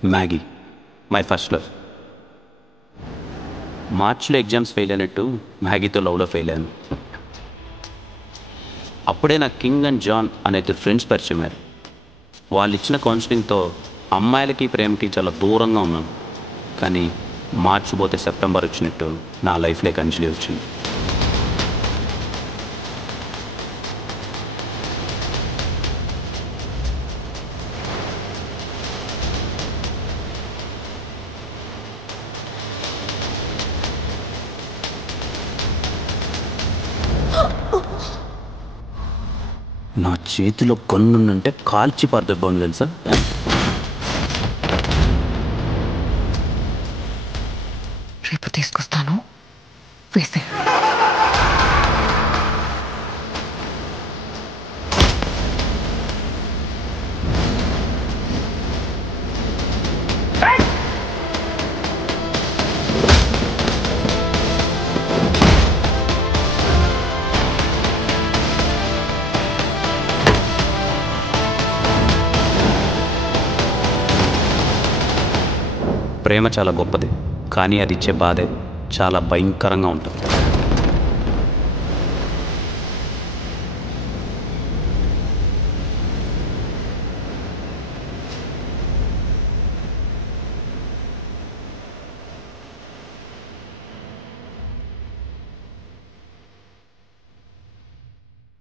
Maggi my first love. మార్చ్లో exams fail అయినట్టు మ్యాగీతో లవ్లో ఫెయిల్ అయ్యాను. అప్పుడే నాకు కింగ్ అండ్ జాన్ అనే ఇద్దరు ఫ్రెండ్స్ పరిచయం అయ్యారు. వాళ్ళు ఇచ్చిన కౌన్సిలింగ్తో అమ్మాయిలకి ప్రేమకి చాలా దూరంగా ఉన్నాను. కానీ మార్చి పోతే సెప్టెంబర్ వచ్చినట్టు నా లైఫ్లో కంచిలీ వచ్చింది. నా చేతిలో గన్నుంటే కాల్చి పారదెబ్బాను తెలుసా. రేపు తీసుకొస్తాను, వేసే. ప్రేమ చాలా గొప్పది, కానీ అది ఇచ్చే బాధే చాలా భయంకరంగా ఉంటుంది.